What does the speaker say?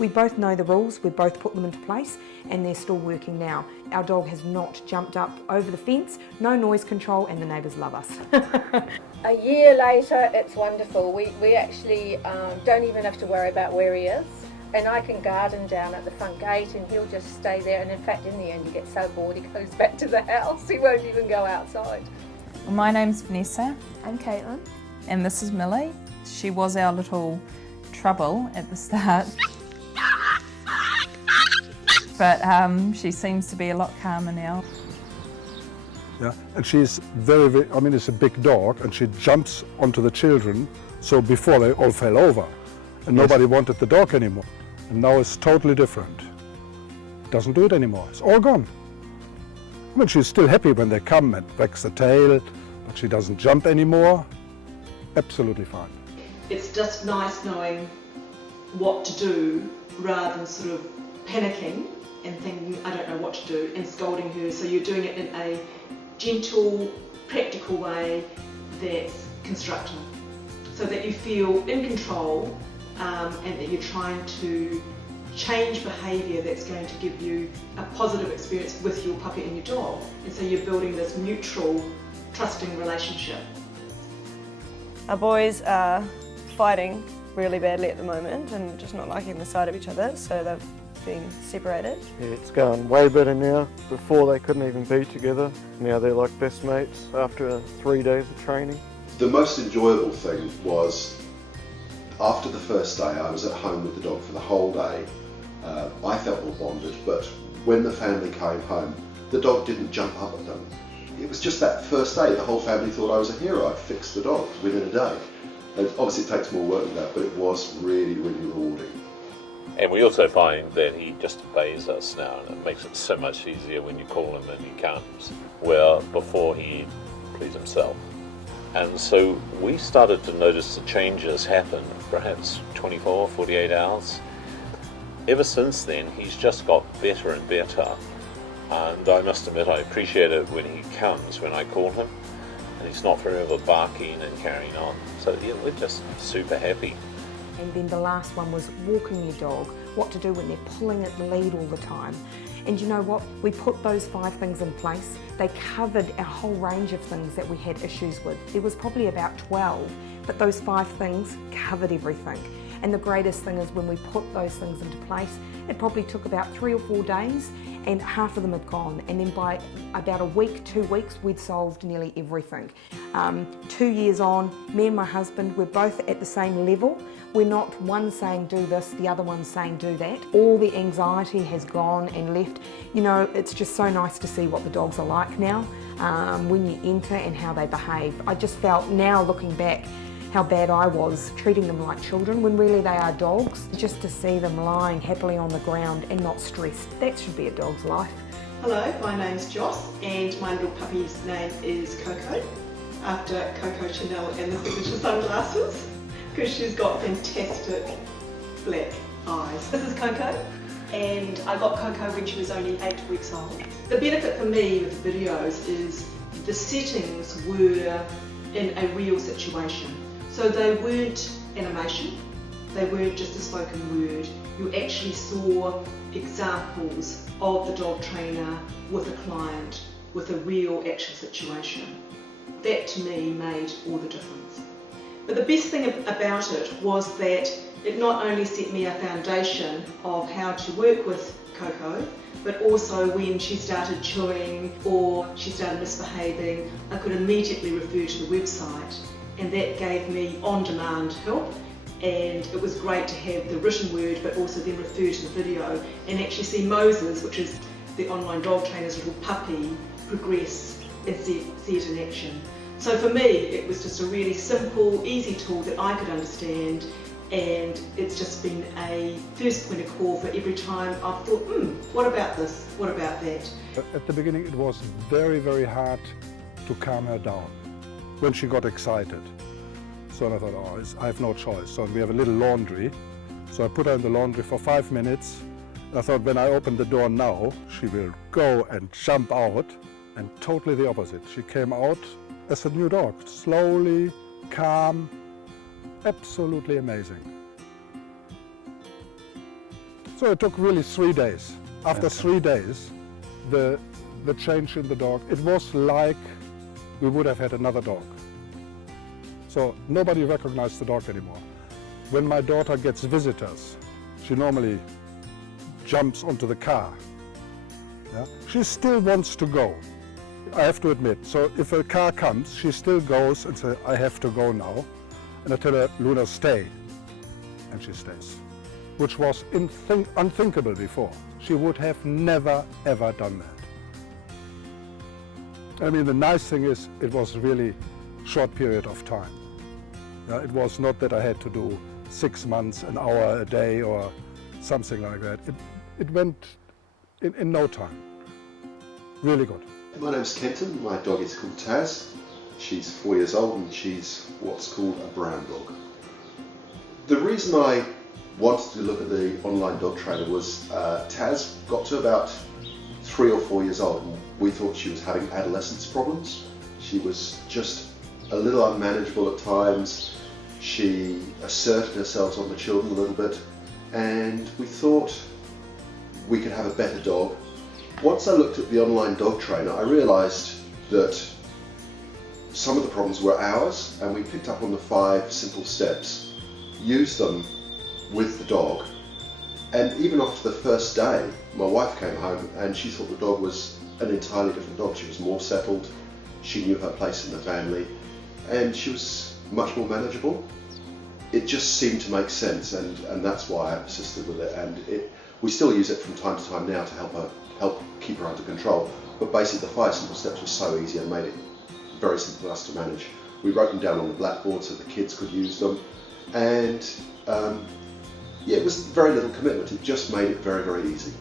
We both know the rules, we both put them into place, and they're still working now. Our dog has not jumped up over the fence, no noise control, and the neighbours love us. A year later, it's wonderful. We actually don't even have to worry about where he is. And I can garden down at the front gate and he'll just stay there. And in fact, in the end, he gets so bored he goes back to the house. He won't even go outside. Well, my name's Vanessa. I'm Caitlin. And this is Millie. She was our little trouble at the start. But she seems to be a lot calmer now. Yeah, and she's very, I mean, it's a big dog and she jumps onto the children, so before they all fell over and nobody wanted the dog anymore. And now it's totally different. Doesn't do it anymore, it's all gone. I mean, she's still happy when they come and wags the tail, but she doesn't jump anymore. Absolutely fine. It's just nice knowing what to do rather than sort of panicking and thinking, I don't know what to do, and scolding her. So you're doing it in a gentle, practical way that's constructive, so that you feel in control and that you're trying to change behaviour that's going to give you a positive experience with your puppy and your dog. And so you're building this mutual, trusting relationship. Our boys are fighting really badly at the moment and just not liking the sight of each other, so they've been separated. Yeah, it's going way better now. Before they couldn't even be together. Now they're like best mates after 3 days of training. The most enjoyable thing was after the first day I was at home with the dog for the whole day. I felt more bonded, but when the family came home, the dog didn't jump up at them. It was just that first day, the whole family thought I was a hero. I'd fixed the dog within a day. And obviously it takes more work than that, but it was really, really rewarding. And we also find that he just obeys us now, and it makes it so much easier when you call him and he comes, where before he'd please himself. And so we started to notice the changes happen, perhaps 24, 48 hours. Ever since then, he's just got better and better. And I must admit, I appreciate it when he comes, when I call him, and he's not forever barking and carrying on. So yeah, we're just super happy. And then the last one was walking your dog, what to do when they're pulling at the lead all the time. And you know what? We put those 5 things in place. They covered a whole range of things that we had issues with. There was probably about 12, but those 5 things covered everything. And the greatest thing is when we put those things into place, it probably took about 3 or 4 days and half of them had gone. And then by about a week, 2 weeks, we'd solved nearly everything. 2 years on, me and my husband, we're both at the same level. We're not one saying do this, the other one saying do that. All the anxiety has gone and left. You know, it's just so nice to see what the dogs are like now when you enter and how they behave. I just felt now looking back how bad I was treating them like children when really they are dogs. Just to see them lying happily on the ground and not stressed, that should be a dog's life. Hello, my name's Joss and my little puppy's name is Coco, after Coco Chanel and the signature sunglasses, because she's got fantastic black eyes. This is Coco, and I got Coco when she was only 8 weeks old. The benefit for me with videos is the settings were in a real situation. So they weren't animation, they weren't just a spoken word. You actually saw examples of the dog trainer with a client with a real actual situation. That to me made all the difference. But the best thing about it was that it not only set me a foundation of how to work with Coco, but also when she started chewing or she started misbehaving, I could immediately refer to the website, and that gave me on-demand help. And it was great to have the written word but also then refer to the video and actually see Moses, which is the online dog trainer's little puppy, progress and see it in action. So for me it was just a really simple, easy tool that I could understand, and it's just been a first point of call for every time I've thought, what about this, what about that? At the beginning it was very, very hard to calm her down when she got excited. So I thought, oh, I have no choice. So we have a little laundry. So I put her in the laundry for 5 minutes. I thought when I open the door now, she will go and jump out, and totally the opposite. She came out as a new dog, slowly, calm, absolutely amazing. So it took really 3 days. After 3 days, the change in the dog, it was like we would have had another dog. So nobody recognized the dog anymore. When my daughter gets visitors, she normally jumps onto the car. Yeah? She still wants to go, I have to admit. So if a car comes, she still goes and says, I have to go now. And I tell her, Luna, stay. And she stays, which was unthinkable before. She would have never, ever done that. I mean, the nice thing is, it was really short period of time. It was not that I had to do 6 months, an hour a day or something like that. It went in no time. Really good. My name's Kenton, my dog is called Taz. She's 4 years old and she's what's called a brown dog. The reason I wanted to look at the online dog trainer was Taz got to about 3 or 4 years old and we thought she was having adolescence problems. She was just a little unmanageable at times. She asserted herself on the children a little bit and we thought we could have a better dog. Once I looked at the online dog trainer, I realised that some of the problems were ours and we picked up on the 5 simple steps, used them with the dog, and even after the first day my wife came home and she thought the dog was an entirely different dog. She was more settled, she knew her place in the family and she was much more manageable. It just seemed to make sense and that's why I persisted with it, and we still use it from time to time now to help keep her under control, but basically the 5 simple steps were so easy and made it very simple for us to manage. We wrote them down on the blackboard so the kids could use them, and yeah, it was very little commitment. It just made it very, very easy.